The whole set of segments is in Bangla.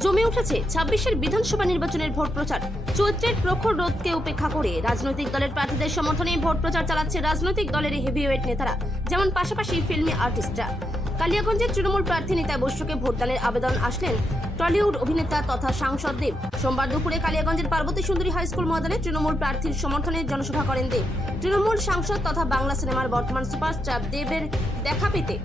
জমে উঠেছে ২৬-এর বিধানসভা নির্বাচনের ভোট প্রচার। চৈত্রের প্রখর রোদকে উপেক্ষা করে রাজনৈতিক দলের প্রার্থীদের সমর্থনে ভোট প্রচার চালাচ্ছে রাজনৈতিক দলের হেভিওয়েট নেতারা, যেমন পাশাপাশি ফিল্মি আর্টিস্টরা। কালিয়াগঞ্জের তৃণমূল প্রার্থী নিতাই বসুকে ভোটদানের আবেদন আসলেন টলিউড অভিনেতা তথা সাংসদ দেব। সোমবার দুপুরে কালিয়াগঞ্জের পার্বতী সুন্দরী হাই স্কুল ময়দানে তৃণমূল প্রার্থীর সমর্থনে জনসভা করেন দেব। তৃণমূল সাংসদ তথা বাংলা সিনেমার বর্তমান সুপারস্টার দেবের দেখা পেতে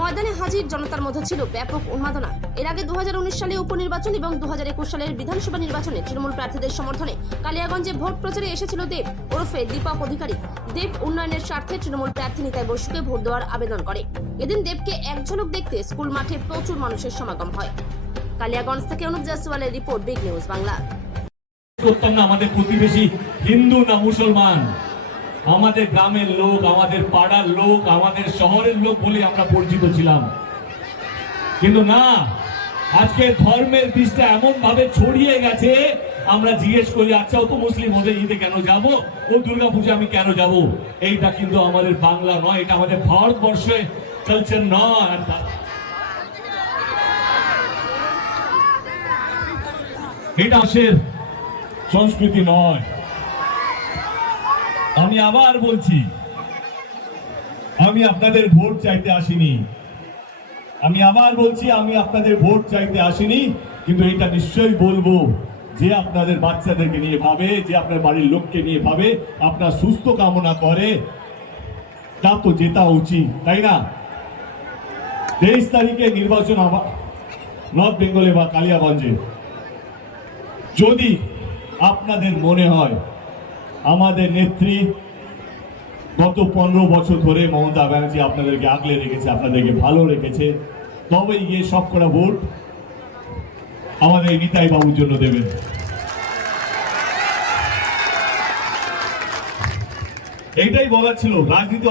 ময়দানে হাজির জনতার মধ্যে ছিল ব্যাপক উন্মাদনা। এর আগে 2019 সালে উপনির্বাচন এবং 2021 সালের বিধানসভা নির্বাচনে তৃণমূল প্রার্থীদের সমর্থনে কালিয়াগঞ্জে ভোট প্রচারে এসেছিল দেব ওরফে দীপক অধিকারী। দেব উন্নয়নের স্বার্থে তৃণমূল প্রার্থী নিতাই বসুকে ভোট দেওয়ার আবেদন করে। এদিন দেবকে এক ঝলক দেখতে স্কুল মাঠে প্রচুর মানুষের সমাগম হয়। কালিয়াগঞ্জ থেকে অনুপ জয়সওয়ালের রিপোর্ট, বিগ নিউজ বাংলা। করতাম না আমাদের প্রতিবেশী হিন্দু না মুসলমান, আমাদের গ্রামের লোক, আমাদের পাড়ার লোক, আমাদের শহরের লোক বলে আমরা পরিচিত ছিলাম। কিন্তু না, আজকে ধর্মের বীজটা এমন ভাবে ছড়িয়ে গেছে, আমরা জিজ্ঞেস করি আচ্ছা ও তো মুসলিম, ওদের ঈদে কেন যাব, ও দুর্গা পূজা আমি কেন যাব? এইটা কিন্তু আমাদের বাংলা নয়, এটা আমাদের ভারতবর্ষে কালচার নয়, এটা আমাদের সংস্কৃতি নয়। আমি আবার বলছি, আমি আপনাদের ভোট চাইতে আসিনি। আমি আবার বলছি, আমি আপনাদের ভোট চাইতে আসিনি, কিন্তু এটা নিশ্চয়ই বলবো যে আপনাদের বাচ্চাদেরকে নিয়ে ভাবে, যে আপনার বাড়ির লোককে নিয়ে ভাবে, আপনার সুস্থ কামনা করে, তা তো জেতা উচিত, তাই না? 23 তারিখে নির্বাচন নর্থ বেঙ্গলে বা কালিয়াগঞ্জে। যদি আপনাদের মনে হয় আমাদের নেত্রী গত 15 বছর ধরে মমতা ব্যানার্জি আপনাদেরকে আগলে রেখেছে, আপনাদেরকে ভালো রেখেছে, তবেই গিয়ে সবকটা ভোট আমাদের নিতাই বাবুর জন্য দেবেন। এইটাই বলার ছিল। রাজনীতি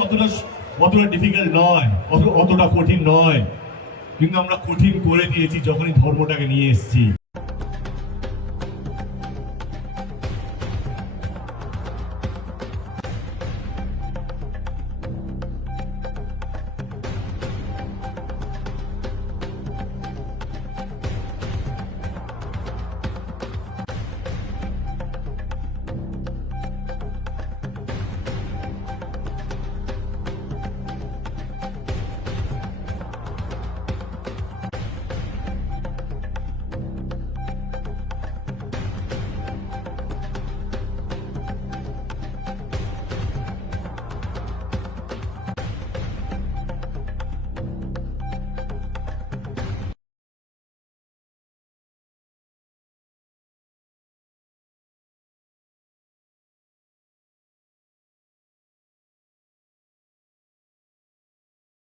অতটা ডিফিকাল্ট নয়, অতটা কঠিন নয়, কিন্তু আমরা কঠিন করে দিয়েছি যখনই ধর্মটাকে নিয়ে এসেছি।